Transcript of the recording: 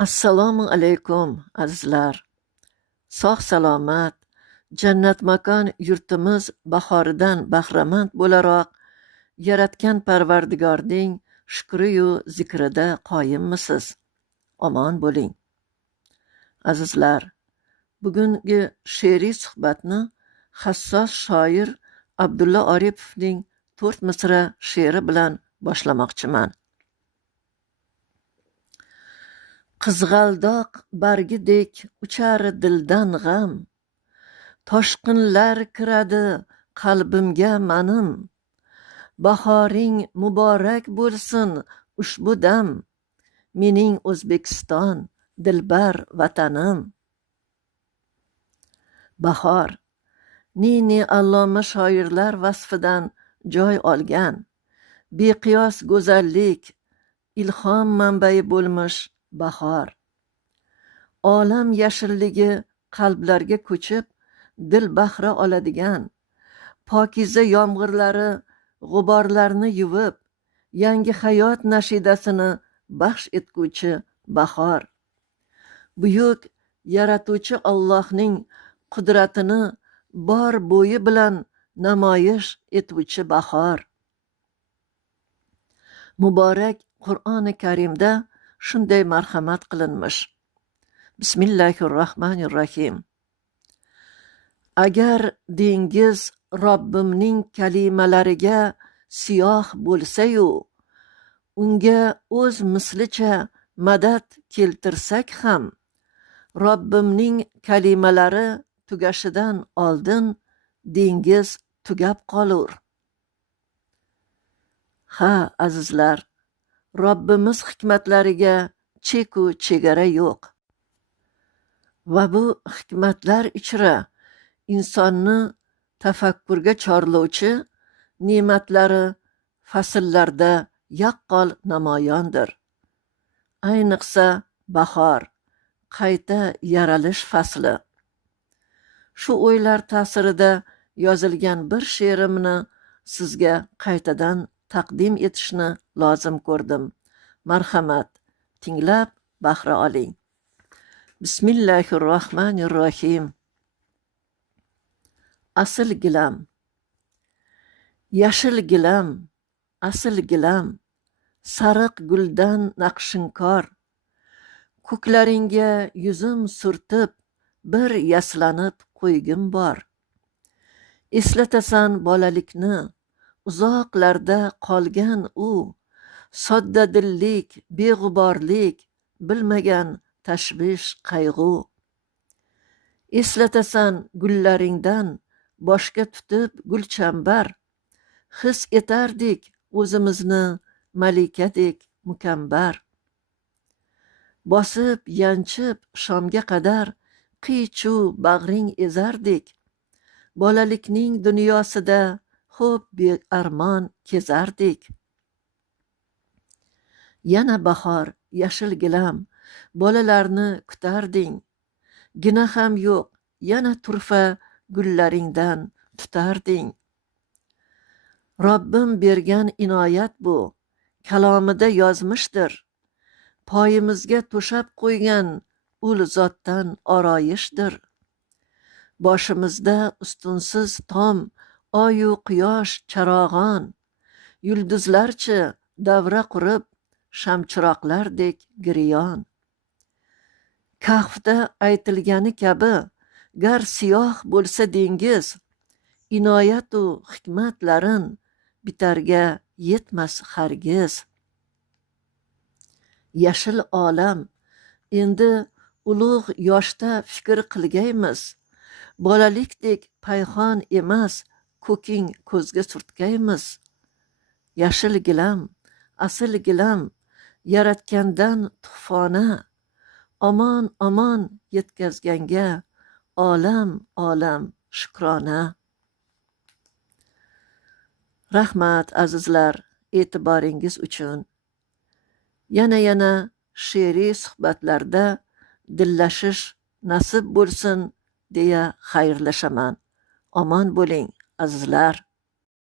Assalomu alaykum azizlar. Sog' salomat, jannat makon yurtimiz bahoridan bahramand bo'laroq yaratgan Parvardigorning shukri-yu zikrida qoyimmisiz? Omon bo'ling. Azizlar, bugungi she'riy suhbatni hassos shoir Abdulla Oripovning 4 misra she'ri bilan boshlamoqchiman. Qizg'aldoq bargidek uchar dildan g'am, toshqinlar kiradi qalbimga manim. Bahoring muborak bo'lsin ushbu dam, mening O'zbekiston dilbar vatanim. Bahor ne alloma shoirlar vasfidan joy olgan, beqiyos go'zallik, ilhom manbai bo'lmish bahor. Olam yashilligi qalblarga ko'chib, dil bahra oladigan, pokiza yomg'irlari g'uborlarni yuvib, yangi hayot nashidasini baxsh etguvchi bahor. Buyuk yaratuvchi Allohning qudratini bor bo'yi bilan namoyish etuvchi bahor. Muborak Qur'oni Karimda shunday marhamat qilinmish. Bismillahirrohmanirrohim. Agar dengiz Robbimning kalimalariga siyoh bo'lsa-yu, unga o'z mislicha madad keltirsak ham, Robbimning kalimalari tugashidan oldin dengiz tugab qolur. Ha, azizlar, Robbimiz hikmatlariga cheku chegara yo'q. Va bu hikmatlar ichra insonni tafakkurga chorlovchi ne'matlari fasllarda yaqqol namoyondir. Ayniqsa bahor, qayta yaralish fasli. Shu o'ylar ta'sirida yozilgan bir she'rimni sizga qaytadan taqdim etishni lozim ko'rdim. Marhamat, tinglab bahra oling. Bismillahirrohmanirrohim. Asl gilam. Yashil gilam, asl gilam, sariq guldan naqshinkor. Ko'klaringga yuzim surtib, bir yaslanib qo'ygim bor. Eslatasan bolalikni, uzoqlarda qolgan u, soddadillik, beg'uborlik, bilmagan tashvish qayg'u. Eslatasan gullaringdan boshga tutib gulchambar, his etardik o'zimizni malikadek mukambar. Bosib yanchib shomga qadar qiy-chuv bag'ring ezardik, bolalikning dunyosida xo'p bearmon kezardik. Yana bahor, yashil gilam, bolalarni kutarding, gina ham yo'q, yana turfa gullaringdan tutarding. Robbim bergan inoyat bu, kalomida yozmishdir, poyimizga to'shab qo'ygan ul zotdan oroyishdir. Boshimizda ustunsiz tom, oyu quyosh charog'on, yulduzlarchi davra qurib, shamchiroqlardek giryon. Kahfda aytilgani kabi, gar siyoh bo'lsa dengiz, inoyatu hikmatlarin bitarga yetmas hargiz. Yashil olam, endi ulug' yoshda fikr qilgaymiz, bolalikdek payxon emas, ko'king ko'zga surtgaymiz. Yashil gilam, asl gilam, yaratgandan tuhfona, omon omon yetkazganga olam olam shukrona. Rahmat azizlar, e'tiboringiz uchun. Yana she'riy suhbatlarda dillashish nasib bo'lsin deya xayrlashaman. Omon bo'ling azizlar.